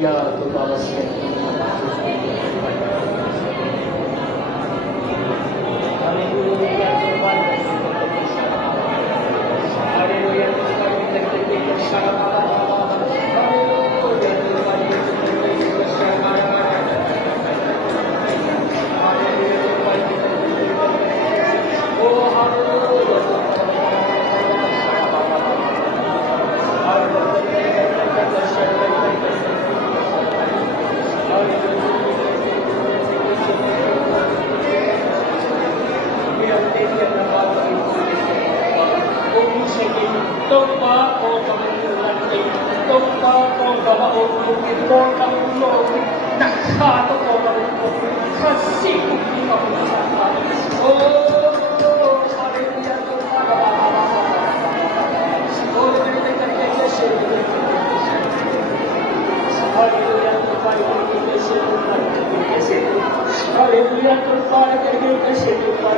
Ya Tuhan Haleluya Tuhan. Haleluya Tuhan kita berikan syarat. Haleluya Tuhan kita berikan syarat. Haleluya Tuhan kita berikan. Oh haleluya Tuhan. Tumpa o pagkakulati, tumpa o pagkakulati, pagkakulati, nakato o pagkakulati, kasi kung pagkakulati. Oh, haleluya, tumpa. Oh, haleluya, tumpa, haleluya, tumpa,